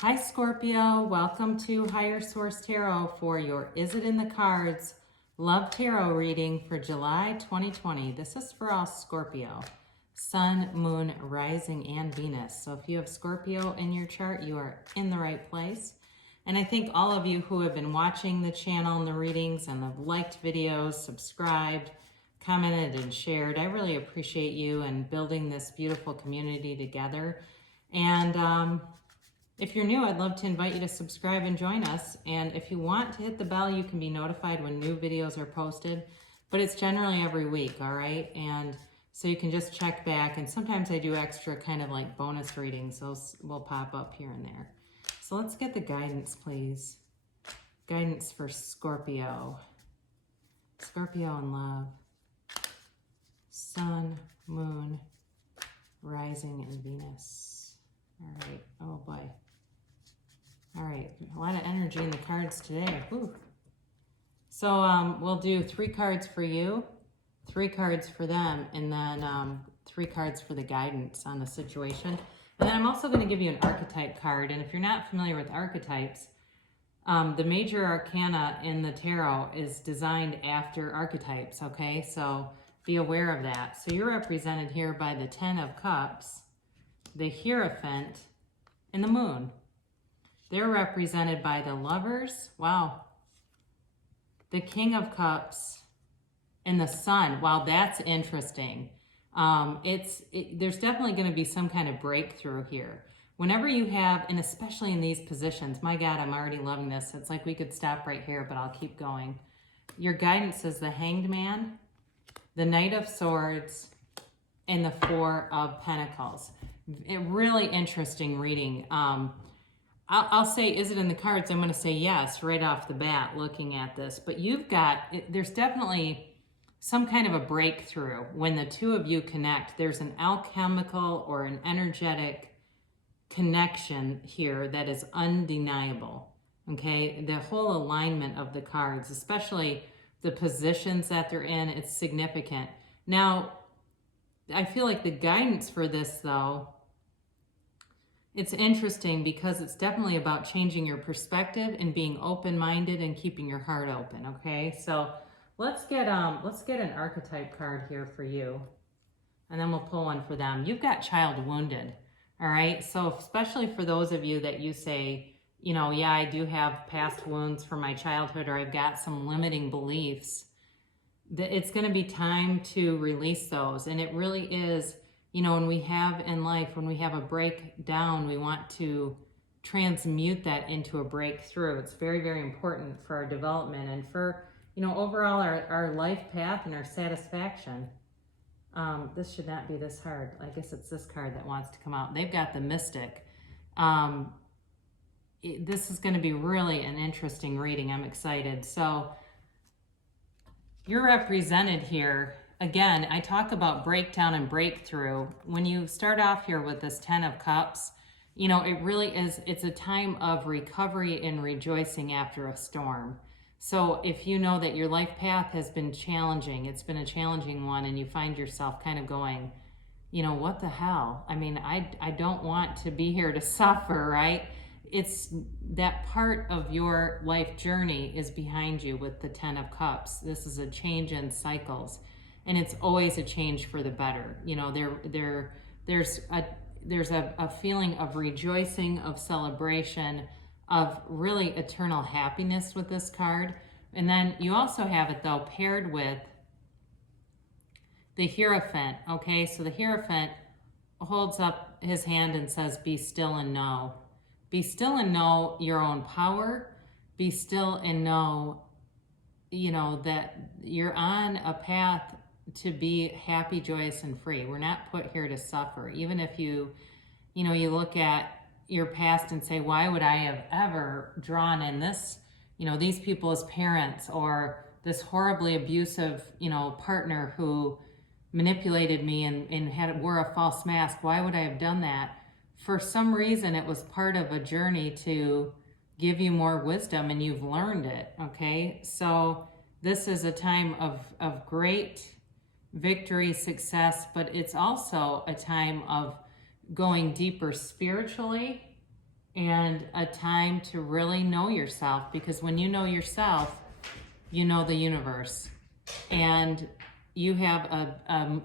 Hi Scorpio, welcome to Higher Source Tarot for your Is It in the Cards Love Tarot reading for July 2020. This is for all Scorpio, Sun, Moon, Rising, and Venus. So if you have Scorpio in your chart, you are in the right place. And I think all of you who have been watching the channel and the readings and have liked videos, subscribed, commented, and shared, I really appreciate you and building this beautiful community together. And if you're new, I'd love to invite you to subscribe and join us. And if you want to hit the bell, you can be notified when new videos are posted. But it's generally every week, all right? And so you can just check back. And sometimes I do extra kind of like bonus readings. Those will pop up here and there. So let's get the guidance, please. Guidance for Scorpio. Scorpio in love. Sun, Moon, Rising, and Venus. All right. Oh, boy. All right, a lot of energy in the cards today. Whew. So we'll do 3 cards for you, 3 cards for them, and then 3 cards for the guidance on the situation. And then I'm also going to give you an archetype card. And if you're not familiar with archetypes, the major arcana in the tarot is designed after archetypes, okay? So be aware of that. So you're represented here by the 10 of Cups, the Hierophant, and the Moon. They're represented by the Lovers, wow, the King of Cups, and the Sun. Wow, that's interesting. There's definitely going to be some kind of breakthrough here. Whenever you have, and especially in these positions, my God, I'm already loving this. It's like we could stop right here, but I'll keep going. Your guidance is the Hanged Man, the Knight of Swords, and the 4 of Pentacles. A really interesting reading. I'll say, is it in the cards? I'm going to say yes right off the bat looking at this. But there's definitely some kind of a breakthrough when the 2 of you connect. There's an alchemical or an energetic connection here that is undeniable. Okay? The whole alignment of the cards, especially the positions that they're in, it's significant. Now, I feel like the guidance for this, though, it's interesting because it's definitely about changing your perspective and being open-minded and keeping your heart open, okay? So let's get an archetype card here for you, and then we'll pull one for them. You've got child wounded, all right? So especially for those of you that you say, you know, yeah, I do have past wounds from my childhood, or I've got some limiting beliefs, it's going to be time to release those. And it really is, you know, when we have in life, when we have a breakdown, we want to transmute that into a breakthrough. It's very, very important for our development and for, you know, overall our life path and our satisfaction. This should not be this hard. I guess it's this card that wants to come out. They've got the Mystic. This is going to be really an interesting reading. I'm excited. So you're represented here. Again, I talk about breakdown and breakthrough. When you start off here with this 10 of Cups, you know, it really is, it's a time of recovery and rejoicing after a storm. So if you know that your life path has been challenging, it's been a challenging one, and you find yourself kind of going, you know, what the hell? I mean, I don't want to be here to suffer, right? It's that part of your life journey is behind you with the 10 of Cups. This is a change in cycles. And it's always a change for the better. You know, there's a feeling of rejoicing, of celebration, of really eternal happiness with this card. And then you also have it, though, paired with the Hierophant, okay? So the Hierophant holds up his hand and says, be still and know. Be still and know your own power. Be still and know, you know, that you're on a path to be happy, joyous, and free. We're not put here to suffer. Even if you know, you look at your past and say, why would I have ever drawn in this, you know, these people as parents, or this horribly abusive, you know, partner who manipulated me and wore a false mask. Why would I have done that? For some reason, it was part of a journey to give you more wisdom, and you've learned it, okay? So this is a time of great victory, success, but it's also a time of going deeper spiritually and a time to really know yourself, because when you know yourself, you know the universe. And you have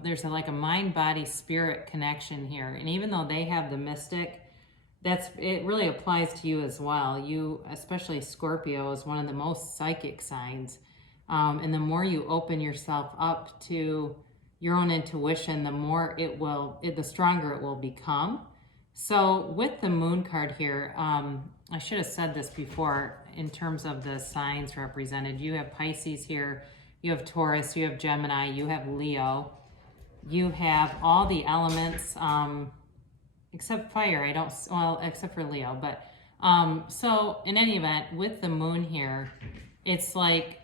there's like a mind, body, spirit connection here. And even though they have the mystic, it really applies to you as well. You, especially Scorpio, is one of the most psychic signs. And the more you open yourself up to your own intuition, the more the stronger it will become. So with the moon card here, I should have said this before in terms of the signs represented. You have Pisces here, you have Taurus, you have Gemini, you have Leo, you have all the elements, except fire. Except for Leo. But so in any event, with the moon here, it's like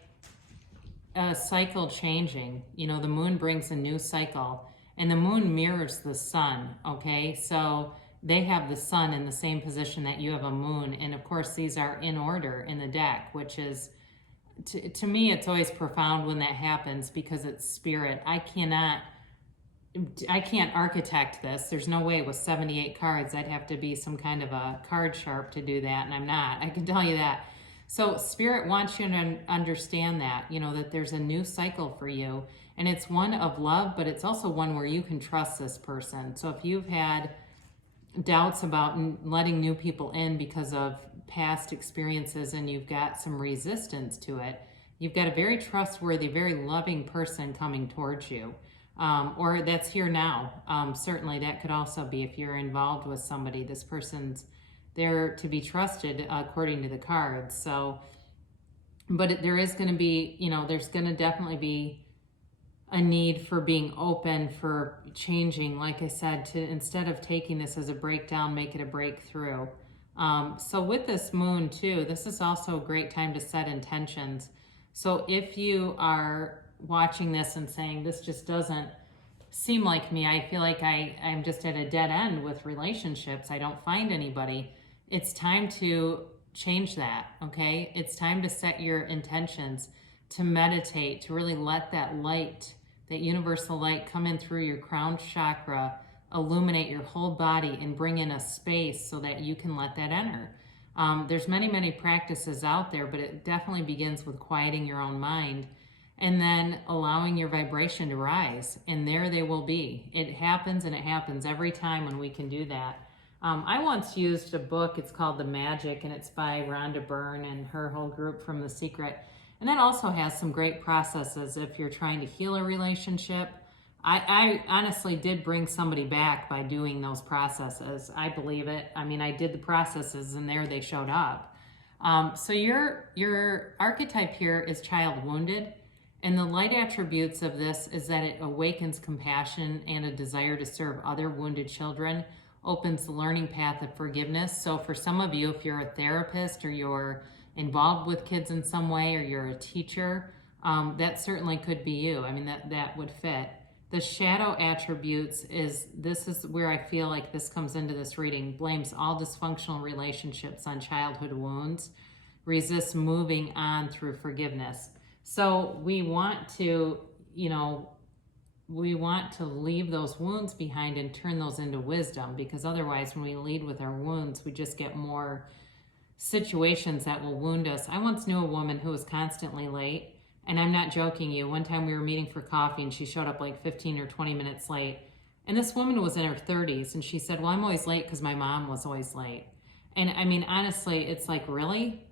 a cycle changing. You know, the moon brings a new cycle, and the moon mirrors the sun. Okay, so they have the sun in the same position that you have a moon, and of course these are in order in the deck, which is to me, it's always profound when that happens, because it's spirit. I can't architect this. There's no way with 78 cards. I'd have to be some kind of a card sharp to do that, and I'm not. I can tell you that. So spirit wants you to understand that, you know, that there's a new cycle for you, and it's one of love, but it's also one where you can trust this person. So if you've had doubts about letting new people in because of past experiences and you've got some resistance to it, you've got a very trustworthy, very loving person coming towards you. Or that's here now. Certainly that could also be, if you're involved with somebody, this person's there to be trusted according to the cards. So, but there is going to be, you know, there's going to definitely be a need for being open, for changing, like I said, to instead of taking this as a breakdown, make it a breakthrough. So with this moon too, this is also a great time to set intentions. So if you are watching this and saying, this just doesn't seem like me, I feel like I'm just at a dead end with relationships, I don't find anybody, it's time to change that, okay? It's time to set your intentions, to meditate, to really let that light, that universal light, come in through your crown chakra, illuminate your whole body, and bring in a space so that you can let that enter. There's many practices out there, but it definitely begins with quieting your own mind and then allowing your vibration to rise, and there they will be. It happens, and it happens every time when we can do that. I once used a book, it's called The Magic, and it's by Rhonda Byrne and her whole group from The Secret. And that also has some great processes if you're trying to heal a relationship. I honestly did bring somebody back by doing those processes. I believe it. I mean, I did the processes, and there they showed up. So your archetype here is child wounded. And the light attributes of this is that it awakens compassion and a desire to serve other wounded children, opens the learning path of forgiveness. So for some of you, if you're a therapist or you're involved with kids in some way, or you're a teacher, that certainly could be you. I mean, that would fit. The shadow attributes this is where I feel like this comes into this reading, blames all dysfunctional relationships on childhood wounds, resists moving on through forgiveness. So we want to, we want to leave those wounds behind and turn those into wisdom, because otherwise when we lead with our wounds, we just get more situations that will wound us. I once knew a woman who was constantly late, and I'm not joking you. One time we were meeting for coffee and she showed up like 15 or 20 minutes late. And this woman was in her 30s, and she said, well, I'm always late because my mom was always late. And I mean, honestly, it's like, really?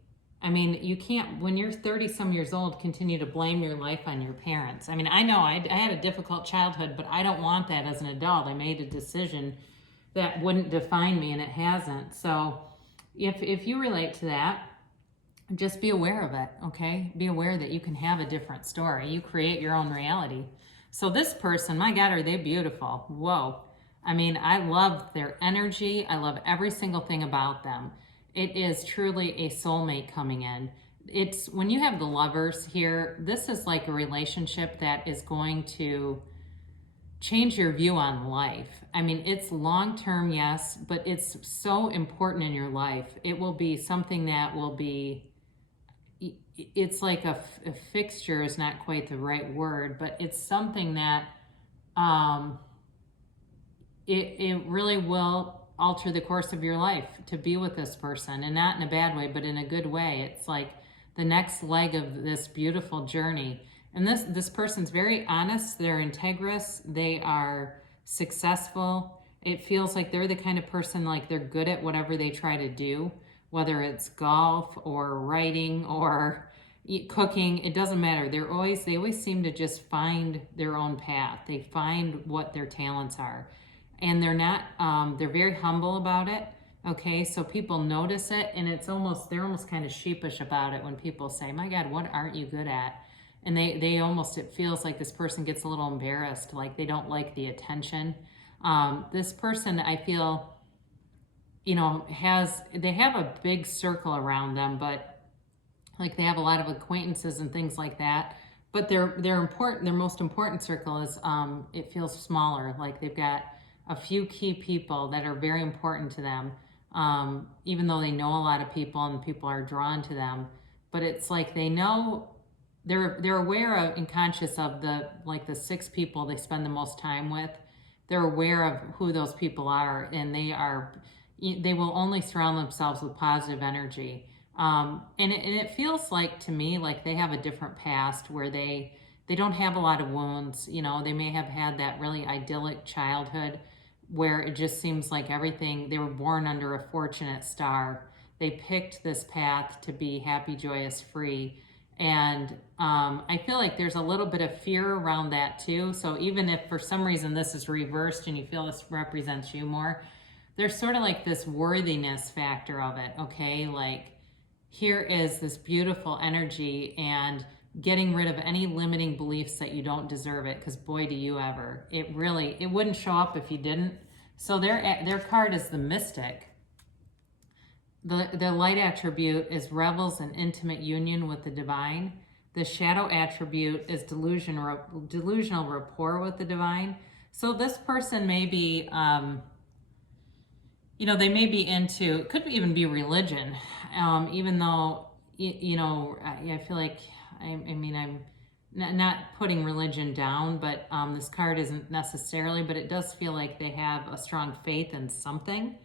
I mean, you can't, when you're 30-some years old, continue to blame your life on your parents. I mean, I know I had a difficult childhood, but I don't want that as an adult. I made a decision that wouldn't define me, and it hasn't. So if you relate to that, just be aware of it, okay? Be aware that you can have a different story. You create your own reality. So this person, my God, are they beautiful? Whoa. I mean, I love their energy. I love every single thing about them. It is truly a soulmate coming in. It's when you have the lovers here, this is like a relationship that is going to change your view on life. I mean, it's long-term, yes, but it's so important in your life. It will be something that will be, it's like a fixture is not quite the right word, but it's something that it really will alter the course of your life to be with this person, and not in a bad way, but in a good way. It's like the next leg of this beautiful journey. And this person's very honest, they're integrous, they are successful. It feels like they're the kind of person, like they're good at whatever they try to do, whether it's golf or writing or cooking, it doesn't matter. They always seem to just find their own path. They find what their talents are. And they're not, they're very humble about it. Okay, so people notice it, and they're almost kind of sheepish about it when people say, my God, what aren't you good at? And they almost, it feels like this person gets a little embarrassed, like they don't like the attention. This person, I feel, you know, they have a big circle around them, but like they have a lot of acquaintances and things like that. But their most important circle is, it feels smaller. Like they've got a few key people that are very important to them, even though they know a lot of people and people are drawn to them. But it's like they know, they're aware of and conscious of the 6 people they spend the most time with. They're aware of who those people are, and they will only surround themselves with positive energy. And it feels like, to me, like they have a different past where they don't have a lot of wounds. You know, they may have had that really idyllic childhood where it just seems like everything, they were born under a fortunate star. They picked this path to be happy, joyous, free. And I feel like there's a little bit of fear around that too. So even if for some reason this is reversed and you feel this represents you more, there's sort of like this worthiness factor of it, okay? Like, here is this beautiful energy, and getting rid of any limiting beliefs that you don't deserve it, because boy, do you ever. It wouldn't show up if you didn't. So their card is the Mystic. The light attribute is revels in intimate union with the divine. The shadow attribute is delusional rapport with the divine. So this person may be, you know, they may be into, it could even be religion, even though, you know, I feel like, I mean, I'm not putting religion down, but this card isn't necessarily, but it does feel like they have a strong faith in something.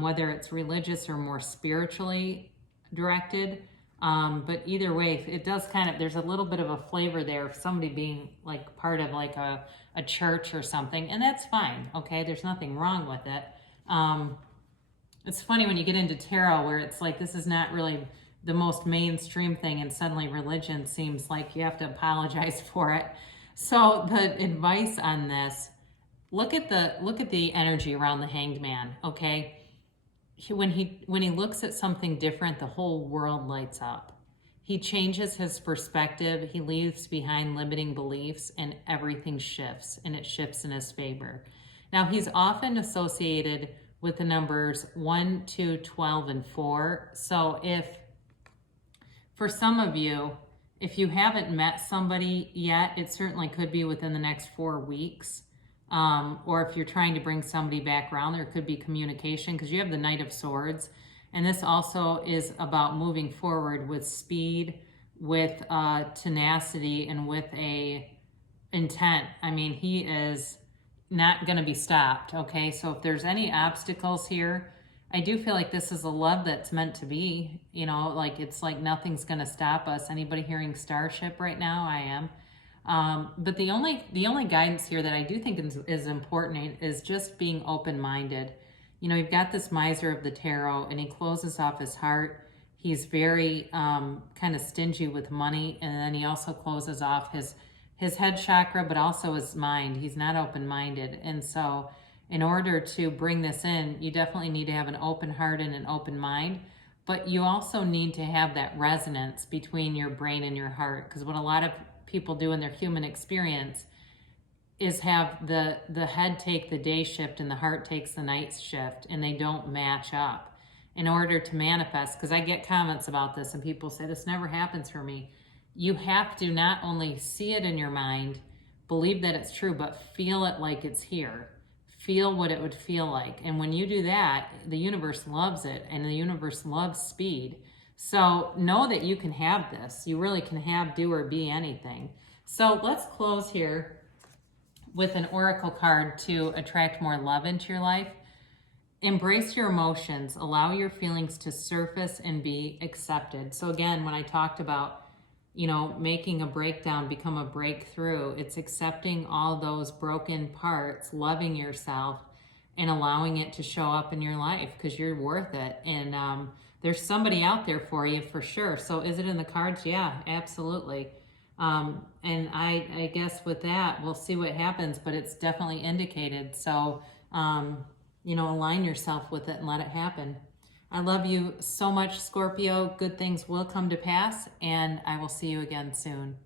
Whether it's religious or more spiritually directed. But either way, it does kind of, there's a little bit of a flavor there of somebody being like part of like a church or something, and that's fine, okay? There's nothing wrong with it. It's funny when you get into tarot where it's like, this is not really the most mainstream thing, and suddenly religion seems like you have to apologize for it. So the advice on this, look at the energy around the Hanged Man, okay? When he looks at something different, the whole world lights up. He changes his perspective, he leaves behind limiting beliefs, and everything shifts, and it shifts in his favor. Now, he's often associated with the numbers 1, 2, 12, and 4. So for some of you, if you haven't met somebody yet, it certainly could be within the next 4 weeks. Or if you're trying to bring somebody back around, there could be communication, because you have the Knight of Swords. And this also is about moving forward with speed, with tenacity, and with a intent. I mean, he is not going to be stopped, okay? So if there's any obstacles here, I do feel like this is a love that's meant to be, you know, like it's like nothing's going to stop us. Anybody hearing Starship right now? I am. But the only guidance here that I do think is important is just being open-minded. You know, you've got this Miser of the Tarot, and he closes off his heart. He's very kind of stingy with money, and then he also closes off his head chakra, but also his mind. He's not open-minded. And so in order to bring this in, you definitely need to have an open heart and an open mind, but you also need to have that resonance between your brain and your heart, because what a lot of people do in their human experience is have the head take the day shift and the heart takes the night shift, and they don't match up. In order to manifest, because I get comments about this and people say, this never happens for me. You have to not only see it in your mind, believe that it's true, but feel it like it's here. Feel what it would feel like. And when you do that, the universe loves it, and the universe loves speed. So know that you can have this. You really can have, do, or be anything. So let's close here with an oracle card to attract more love into your life. embrace your emotions, allow your feelings to surface and be accepted. So again, when I talked about, you know, making a breakdown become a breakthrough, it's accepting all those broken parts, loving yourself, and allowing it to show up in your life, because you're worth it. And there's somebody out there for you for sure. So is it in the cards? Yeah, absolutely. And I guess with that, we'll see what happens, but it's definitely indicated. So, you know, align yourself with it and let it happen. I love you so much, Scorpio. Good things will come to pass, and I will see you again soon.